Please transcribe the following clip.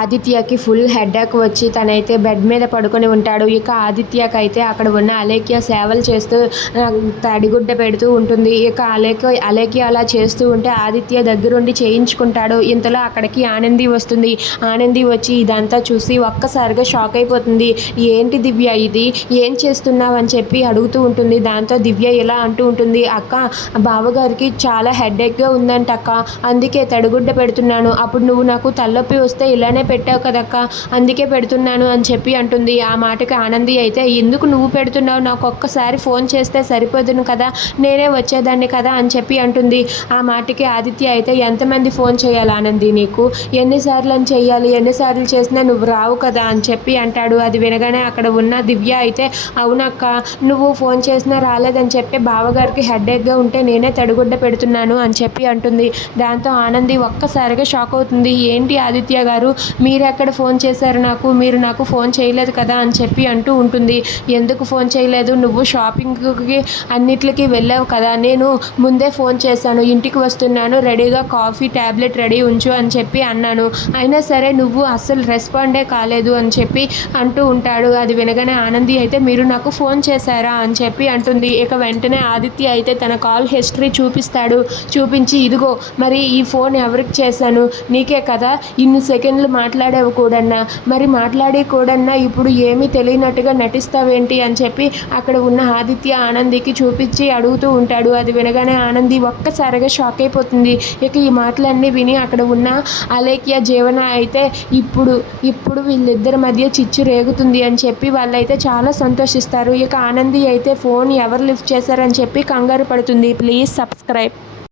ఆదిత్యకి full headache వచ్చి తనైతే bed మీద పడుకొని ఉంటాడు. ఇక ఆదిత్యకైతే అక్కడ ఉన్న అలేఖ్య సేవలు చేస్తూ తడిగుడ్డ పెడుతూ ఉంటుంది. ఇక అలేఖ్య అలేఖ్య అలా చేస్తూ ఉంటే ఆదిత్య దగ్గరుండి చేయించుకుంటాడు. ఇంతలో అక్కడికి ఆనంది వస్తుంది. ఆనంది వచ్చి ఇదంతా చూసి ఒక్కసారిగా షాక్ అయిపోతుంది. ఏంటి దివ్య ఇది? ఏం చేస్తున్నావు అని చెప్పి అడుగుతూ ఉంటుంది. దాంతో దివ్య ఇలా అంటూ ఉంటుంది. అక్క బావగారికి చాలా హెడ్ఏక్గా ఉందంట అక్క అందుకే తడిగుడ్డ పెడుతున్నాను. అప్పుడు నువ్వు నాకు తలనొప్పి వస్తే ఇలానే పెట్టావు కదక్క అందుకే పెడుతున్నాను అని చెప్పి అంటుంది. ఆ మాటకి ఆనంది అయితే ఎందుకు నువ్వు పెడుతున్నావు? నాకు ఒక్కసారి ఫోన్ చేస్తే సరిపోదును కదా? నేనే వచ్చేదాన్ని కదా? అని చెప్పి అంటుంది. ఆ మాటకి ఆదిత్య అయితే ఎంతమంది ఫోన్ చేయాలి ఆనంది నీకు? ఎన్నిసార్లు అని చెయ్యాలి? ఎన్నిసార్లు చేసినా నువ్వు రావు కదా? అని చెప్పి అంటాడు. అది వినగానే అక్కడ ఉన్న దివ్య అయితే అవునక్క నువ్వు ఫోన్ చేసినా రాలేదని చెప్పి బావగారికి హెడ్ఏక్గా ఉంటే నేనే తడిగుడ్డ పెడుతున్నాను అని చెప్పి అంటుంది. దాంతో ఆనంది ఒక్కసారిగా షాక్ అవుతుంది. ఏంటి ఆదిత్య గారు? మీరు ఎక్కడ ఫోన్ చేశారు నాకు? మీరు నాకు ఫోన్ చేయలేదు కదా అని చెప్పి అంటూ ఉంటుంది. ఎందుకు ఫోన్ చేయలేదు? నువ్వు షాపింగ్కి అన్నిటికీ వెళ్ళావు కదా. నేను ముందే ఫోన్ చేశాను. ఇంటికి వస్తున్నాను. రెడీగా కాఫీ ట్యాబ్లెట్ రెడీ ఉంచు అని చెప్పి అన్నాను. అయినా సరే నువ్వు అస్సలు రెస్పాండే కాలేదు అని చెప్పి అంటూ ఉంటాడు. అది వినగానే ఆనంది అయితే మీరు నాకు ఫోన్ చేశారా అని చెప్పి అంటుంది. ఇక వెంటనే ఆదిత్య అయితే తన కాల్ హిస్టరీ చూపిస్తాడు. చూపించి ఇదిగో మరి ఈ ఫోన్ ఎవరికి చేశాను? నీకే కదా. ఇన్ని సెకండ్లు మాట్లాడావు కూడన్నా మరి మాట్లాడే కూడన్నా ఇప్పుడు ఏమీ తెలియనట్టుగా నటిస్తావేంటి అని చెప్పి అక్కడ ఉన్న ఆదిత్య ఆనందికి చూపించి అడుగుతూ ఉంటాడు. అది వినగానే ఆనంది ఒక్కసారిగా షాక్ అయిపోతుంది. ఇక ఈ మాటలన్నీ విని అక్కడ ఉన్న అలేఖ్య జీవన అయితే ఇప్పుడు ఇప్పుడు వీళ్ళిద్దరి మధ్య చిచ్చు రేగుతుంది అని చెప్పి వాళ్ళైతే చాలా సంతోషిస్తారు. ఇక ఆనంది అయితే ఫోన్ ఎవరు లిఫ్ట్ చేశారని చెప్పి కంగారు పడుతుంది. Please subscribe.